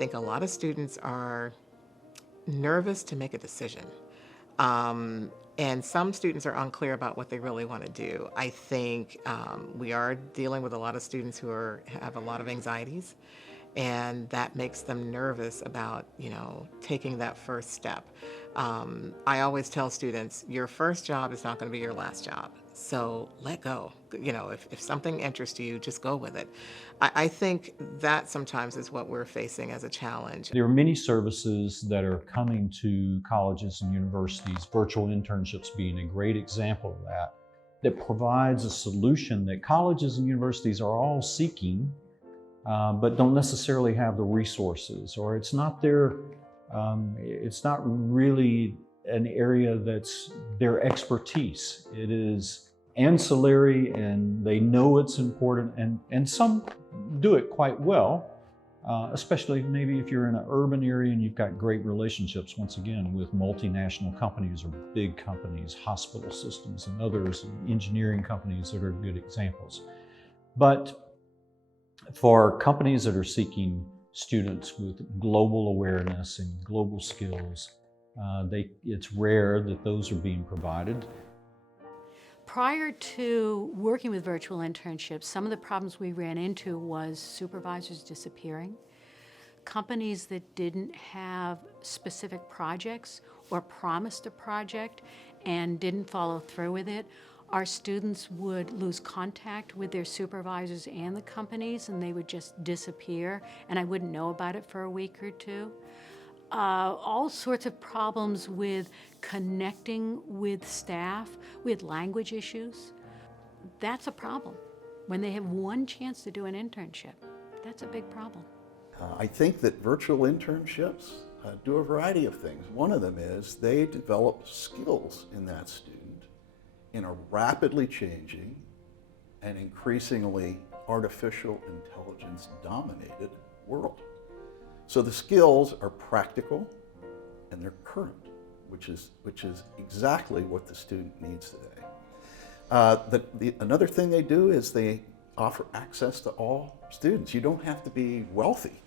think a lot of students are nervous to make a decision. And some students are unclear about what they really want to do. I think we are dealing with a lot of students who have a lot of anxieties, and that makes them nervous about, taking that first step. I always tell students, your first job is not going to be your last job. So let go. If something interests you, just go with it. I think that sometimes is what we're facing as a challenge. There are many services that are coming to colleges and universities, virtual internships being a great example of that provides a solution that colleges and universities are all seeking, but don't necessarily have the resources, or it's not really an area that's their expertise. It is ancillary, and they know it's important, and some do it quite well, especially maybe if you're in an urban area and you've got great relationships, once again, with multinational companies or big companies, hospital systems and others, and engineering companies that are good examples. But for companies that are seeking students with global awareness and global skills, it's rare that those are being provided. Prior to working with virtual internships, some of the problems we ran into was supervisors disappearing, companies that didn't have specific projects or promised a project and didn't follow through with it. Our students would lose contact with their supervisors and the companies, and they would just disappear, and I wouldn't know about it for a week or two. All sorts of problems with connecting with staff. We had language issues. That's a problem. When they have one chance to do an internship, that's a big problem. I think that virtual internships do a variety of things. One of them is they develop skills in that student in a rapidly changing and increasingly artificial intelligence dominated world. So the skills are practical and they're current, which is exactly what the student needs today. Another thing they do is they offer access to all students. You don't have to be wealthy.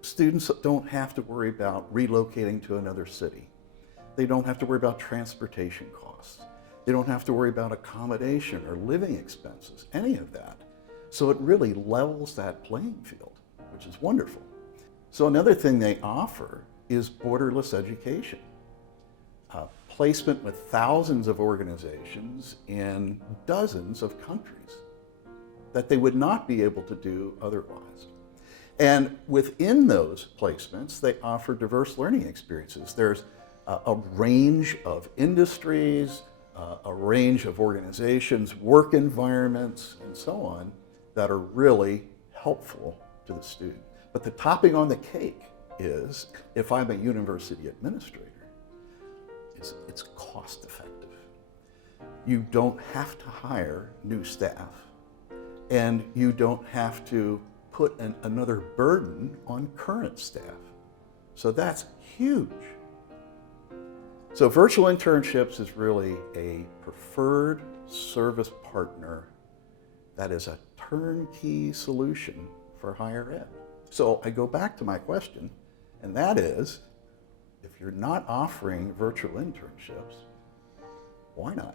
Students don't have to worry about relocating to another city. They don't have to worry about transportation costs. They don't have to worry about accommodation or living expenses, any of that. So it really levels that playing field, which is wonderful. So another thing they offer is borderless education. Placement with thousands of organizations in dozens of countries that they would not be able to do otherwise. And within those placements, they offer diverse learning experiences. There's a range of industries, a range of organizations, work environments, and so on that are really helpful to the student. But the topping on the cake is, if I'm a university administrator, it's cost effective. You don't have to hire new staff, and you don't have to put another burden on current staff. So that's huge. So virtual internships is really a preferred service partner that is a turnkey solution for higher ed. So I go back to my question, and that is, if you're not offering virtual internships, why not?